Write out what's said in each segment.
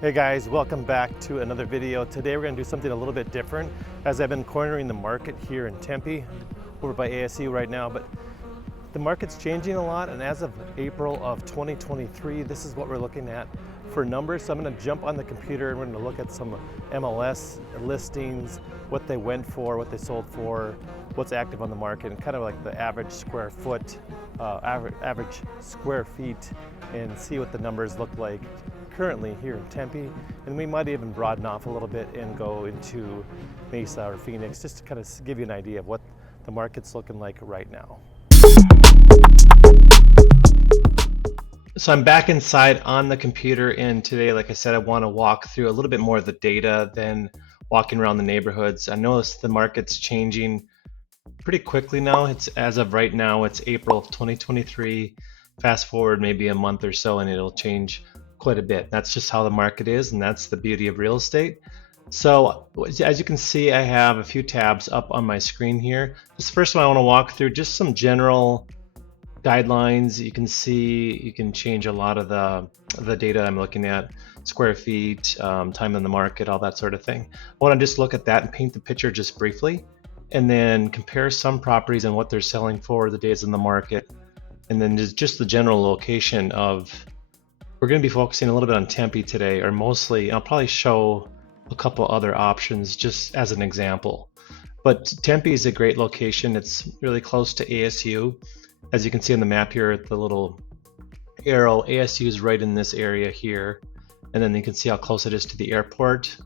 Hey guys, welcome back to another video. Today we're going to do something a little bit different as I've been cornering the market here in Tempe over by ASU right now, but the market's changing a lot, and as of April of 2023, this is what we're looking at for numbers. So I'm going to jump on the computer and we're going to look at some MLS listings, what they went for, what they sold for, what's active on the market, and kind of like the average square foot, average square feet, and see what the numbers look like currently here in Tempe. And we might even broaden off a little bit and go into Mesa or Phoenix, just to kind of give you an idea of what the market's looking like right now. So I'm back inside on the computer, and today, like I said, I want to walk through a little bit more of the data than walking around the neighborhoods. I noticed the market's changing pretty quickly now. It's as of right now, it's April of 2023. Fast forward maybe a month or so and it'll change quite a bit. That's just how the market is, and that's the beauty of real estate. So as you can see, I have a few tabs up on my screen here. This first one I want to walk through just some general guidelines. You can see you can change a lot of the data I'm looking at, square feet, time in the market, all that sort of thing. I want to just look at that and paint the picture just briefly, and then compare some properties and what they're selling for, the days in the market, and then just the general location of. We're going to be focusing a little bit on Tempe today, or mostly. I'll probably show a couple other options just as an example. But Tempe is a great location. It's really close to ASU. As you can see on the map here, the little arrow, ASU is right in this area here. And then you can see how close it is to the airport.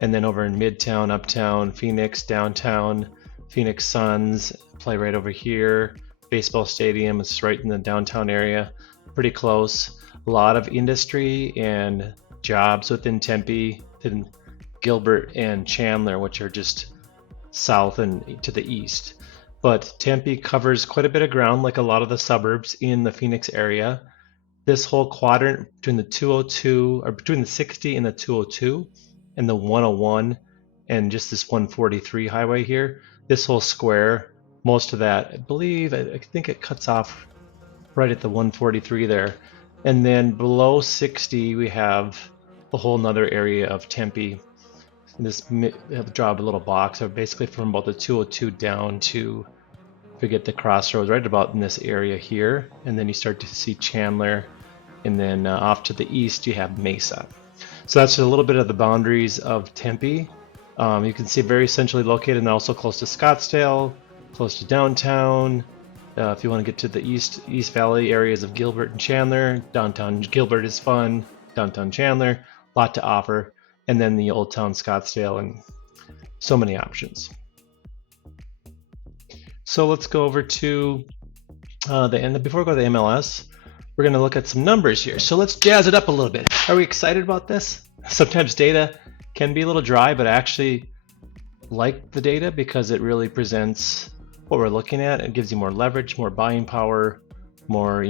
And then over in Midtown, Uptown, Phoenix, downtown, Phoenix Suns play right over here. Baseball stadium is right in the downtown area, pretty close. A lot of industry and jobs within Tempe, in Gilbert and Chandler, which are just south and to the east. But Tempe covers quite a bit of ground, like a lot of the suburbs in the Phoenix area. This whole quadrant between the 202, or between the 60 and the 202 and the 101 and just this 143 highway here, this whole square, most of that, I think it cuts off right at the 143 there. And then below 60, we have a whole nother area of Tempe. This draw a little box, or basically from about the 202 down to, forget the crossroads, right about in this area here. And then you start to see Chandler, and then off to the east, you have Mesa. So that's a little bit of the boundaries of Tempe. You can see very centrally located and also close to Scottsdale, close to downtown. If you want to get to the East Valley areas of Gilbert and Chandler, downtown Gilbert is fun, downtown Chandler, a lot to offer, and then the Old Town Scottsdale, and so many options. So let's go over to the end. Before we go to the MLS, we're going to look at some numbers here. So let's jazz it up a little bit. Are we excited about this? Sometimes data can be a little dry, but I actually like the data because it really presents what we're looking at. It gives you more leverage, more buying power, more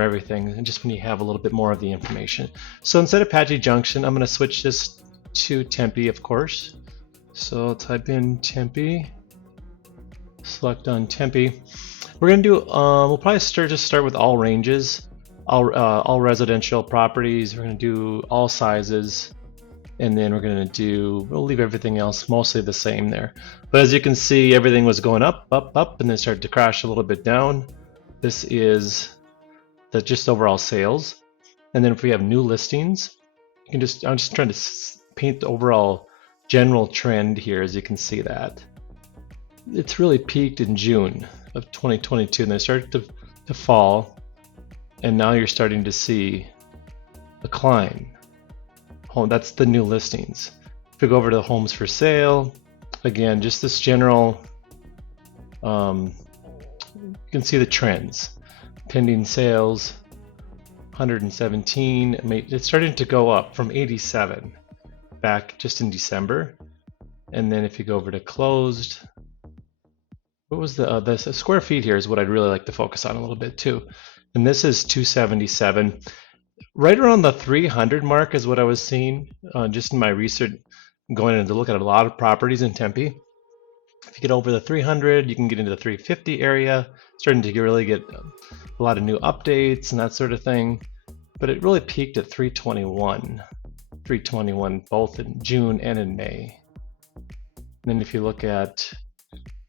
everything, and just when you have a little bit more of the information. So instead of Apache Junction, I'm going to switch this to Tempe, of course. So I'll type in Tempe, select on Tempe. We're going to do we'll probably start with all ranges, all residential properties. We're going to do all sizes, and then we'll leave everything else mostly the same there. But as you can see, everything was going up, and then started to crash a little bit down. This is the just overall sales. And then if we have new listings, I'm just trying to paint the overall general trend here. As you can see that it's really peaked in June of 2022, and then started to fall. And now you're starting to see a climb. That's the new listings. If we go over to the homes for sale, again, just this general, you can see the trends. Pending sales, 117. It's starting to go up from 87 back just in December. And then if you go over to closed, what was the square feet here is what I'd really like to focus on a little bit too. And this is 277. Right around the 300 mark is what I was seeing just in my research, going in to look at a lot of properties in Tempe. If you get over the 300, you can get into the 350 area, starting to really get a lot of new updates and that sort of thing. But it really peaked at 321. 321 both in June and in May. And then if you look at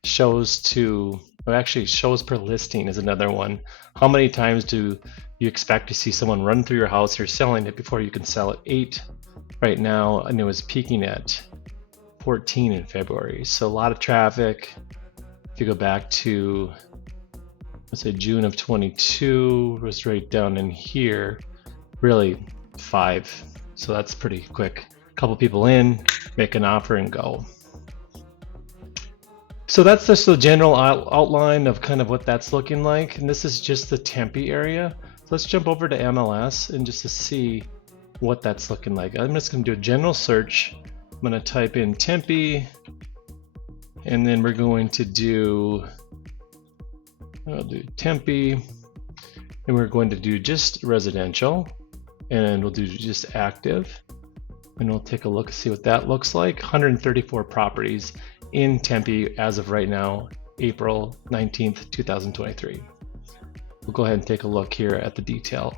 shows to, or actually shows per listing is another one. How many times do you expect to see someone run through your house? You're selling it before you can sell it. 8 right now, and it was peaking at 14 in February. So a lot of traffic. If you go back to, let's say June of 22, was right down in here, really 5. So that's pretty quick. A couple people in, make an offer and go. So that's just the general outline of kind of what that's looking like. And this is just the Tempe area. So let's jump over to MLS and just to see what that's looking like. I'm just going to do a general search. I'm going to type in Tempe, and then we're going to do, I'll do Tempe, and we're going to do just residential, and we'll do just active, and we'll take a look and see what that looks like. 134 properties in Tempe as of right now, April 19th, 2023. We'll go ahead and take a look here at the detail.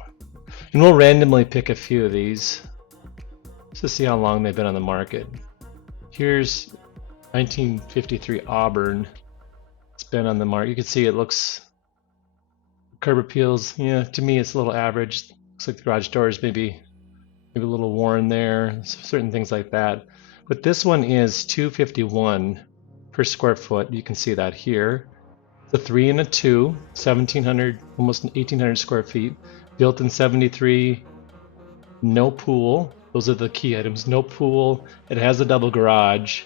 And we'll randomly pick a few of these just to see how long they've been on the market. Here's 1953 Auburn. It's been on the market. You can see it looks, curb appeals, yeah, to me it's a little average. Looks like the garage doors maybe a little worn there, certain things like that. But this one is $251 per square foot. You can see that here. The 3 and a 2, 1,700, almost 1,800 square feet. Built in 73, no pool. Those are the key items. No pool. It has a double garage.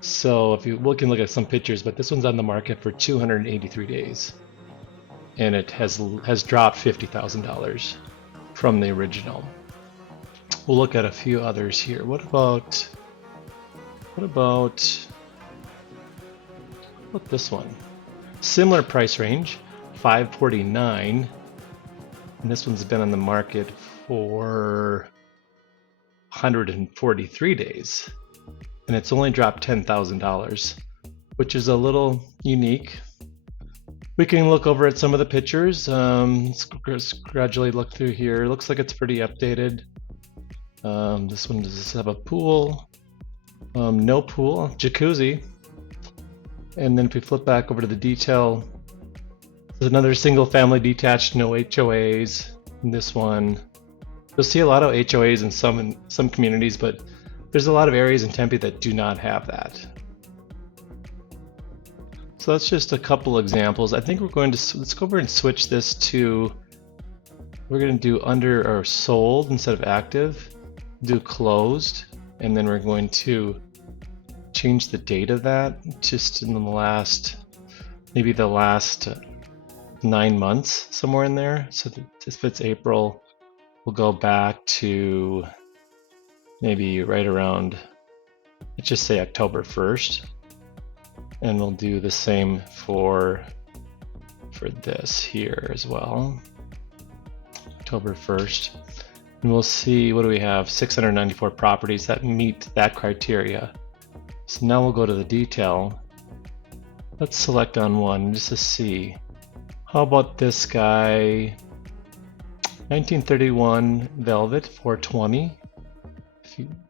So if you we can look at some pictures, but this one's on the market for 283 days, and it has dropped $50,000 from the original. We'll look at a few others here. What about this one? Similar price range, $549, and this one's been on the market for 143 days, and it's only dropped $10,000, which is a little unique. We can look over at some of the pictures. Let's gradually look through here. It looks like it's pretty updated. This one does have a pool, no pool, jacuzzi. And then if we flip back over to the detail, there's another single family detached, no HOAs. In this one, you'll see a lot of HOAs in some communities, but there's a lot of areas in Tempe that do not have that. So that's just a couple examples. I think we're going to, let's go over and switch this to, we're going to do under or sold instead of active, do closed, and then we're going to change the date of that just in the last, maybe the last 9 months, somewhere in there. So if it's April, we'll go back to maybe right around, let's just say October 1st. And we'll do the same for this here as well, October 1st. And we'll see, what do we have? 694 properties that meet that criteria. So now we'll go to the detail. Let's select on one just to see. How about this guy? 1931 Velvet, 420.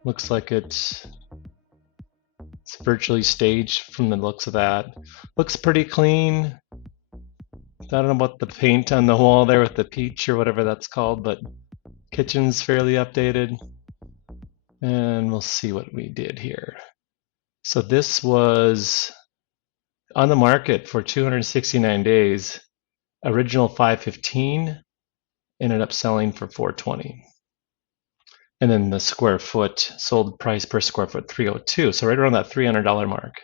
Looks like it's virtually staged from the looks of that. Looks pretty clean. I don't know about the paint on the wall there with the peach or whatever that's called, but kitchen's fairly updated. And we'll see what we did here. So this was on the market for 269 days. Original 515, ended up selling for 420. And then the square foot, sold price per square foot, 302. So right around that $300 mark.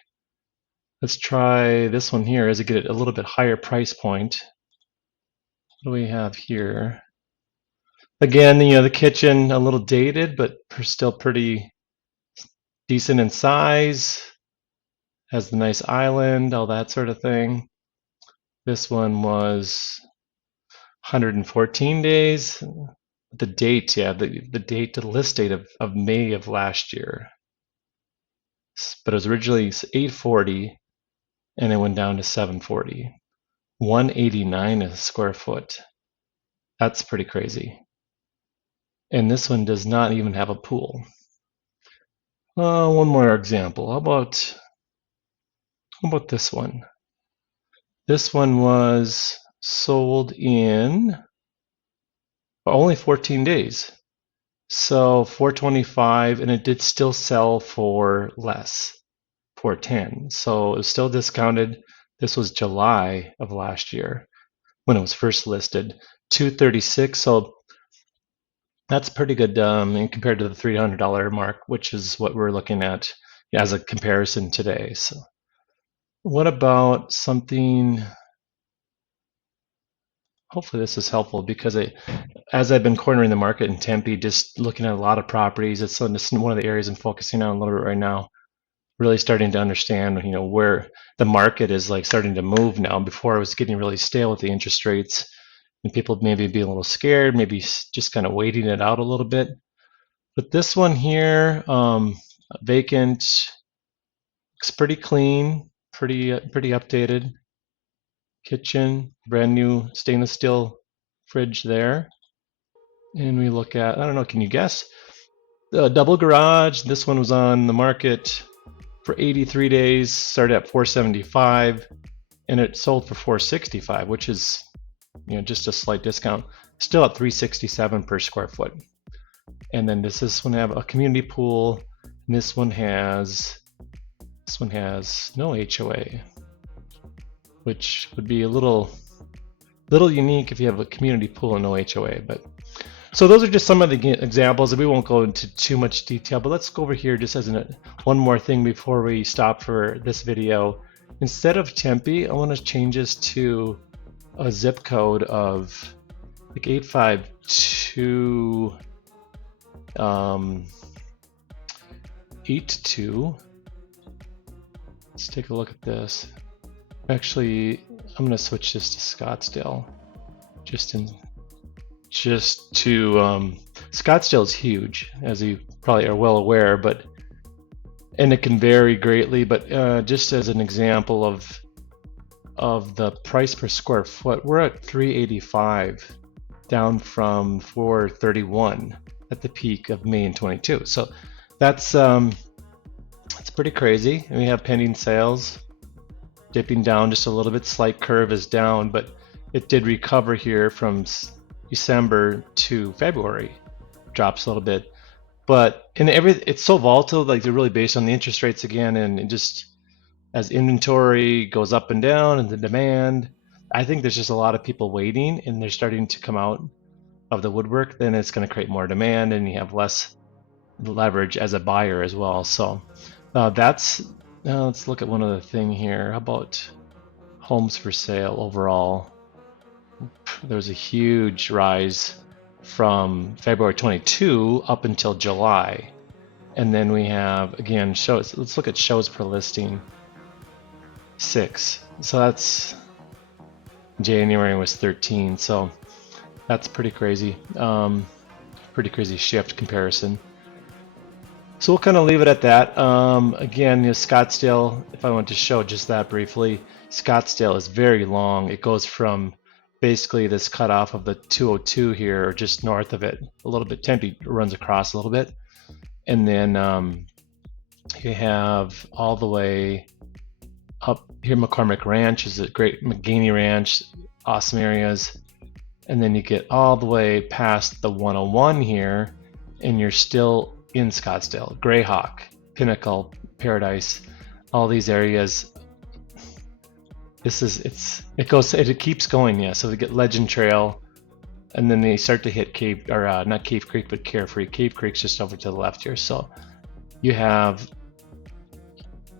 Let's try this one here as to get it a little bit higher price point. What do we have here? Again, the kitchen a little dated, but still pretty decent in size. Has the nice island, all that sort of thing. This one was 114 days. The date, yeah, the date, the list date of May of last year. But it was originally 840, and it went down to 740. 189 a square foot. That's pretty crazy. And this one does not even have a pool. One more example. How about this one? This one was sold in only 14 days. So 425, and it did still sell for less, 410. So it was still discounted. This was July of last year when it was first listed, 236. So that's pretty good compared to the $300 mark, which is what we're looking at as a comparison today. So what about something? Hopefully this is helpful because as I've been cornering the market in Tempe, just looking at a lot of properties, it's one of the areas I'm focusing on a little bit right now. Really starting to understand, where the market is like starting to move now. Before it was getting really stale with the interest rates, and people maybe being a little scared, maybe just kind of waiting it out a little bit. But this one here, vacant, looks pretty clean, pretty updated. Kitchen, brand new stainless steel fridge there. And we look at, I don't know, can you guess? The double garage, this one was on the market for 83 days, started at 475, and it sold for 465, which is, just a slight discount. Still at 367 per square foot. And then does this one have a community pool? And this one has no HOA, which would be a little unique if you have a community pool and no HOA. But so those are just some of the examples, and we won't go into too much detail, but let's go over here just as one more thing before we stop for this video. Instead of Tempe, I want to change this to a zip code of like 85282. Let's take a look at this. Actually, I'm going to switch this to Scottsdale. Scottsdale is huge, as you probably are well aware, and it can vary greatly. But just as an example of the price per square foot, we're at 385, down from 431 at the peak of May in 22. So that's pretty crazy. And we have pending sales dipping down just a little bit. Slight curve is down, but it did recover here from December to February. Drops a little bit, but it's so volatile. Like they're really based on the interest rates again, and just as inventory goes up and down and the demand, I think there's just a lot of people waiting, and they're starting to come out of the woodwork. Then it's going to create more demand, and you have less leverage as a buyer as well. So let's look at one other thing here. How about homes for sale overall? There's a huge rise from February 22 up until July. And then we have, again, shows. Let's look at shows per listing. 6. So that's January was 13. So that's pretty crazy. Pretty crazy shift comparison. So we'll kind of leave it at that. Again, Scottsdale, if I want to show just that briefly, Scottsdale is very long. It goes from basically this cutoff of the 202 here, or just north of it, a little bit. Tempe runs across a little bit. And then you have all the way up here. McCormick Ranch is a great, McGaney Ranch, awesome areas. And then you get all the way past the 101 here, and you're still in Scottsdale. Greyhawk, Pinnacle, Paradise, all these areas. It keeps going, yeah. So we get Legend Trail, and then they start to hit not Cave Creek, but Carefree. Cave Creek's just over to the left here. So you have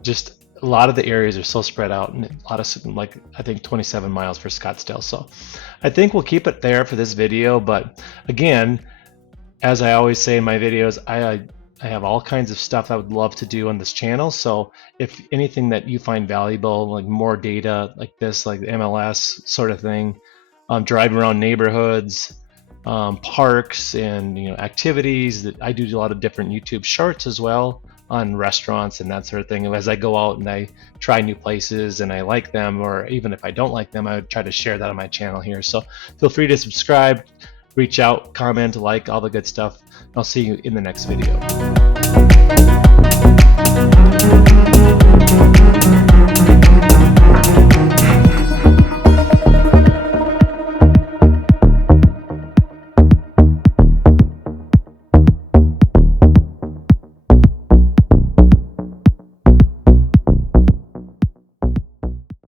just a lot of the areas are so spread out, and a lot of, like, I think 27 miles for Scottsdale. So I think we'll keep it there for this video. But again, as I always say in my videos, I have all kinds of stuff I would love to do on this channel. So if anything that you find valuable, like more data like this, like the MLS sort of thing, driving around neighborhoods, parks, and activities, that I do a lot of different YouTube shorts as well on restaurants and that sort of thing. As I go out and I try new places and I like them, or even if I don't like them, I would try to share that on my channel here. So feel free to subscribe. Reach out, comment, like, all the good stuff. I'll see you in the next video.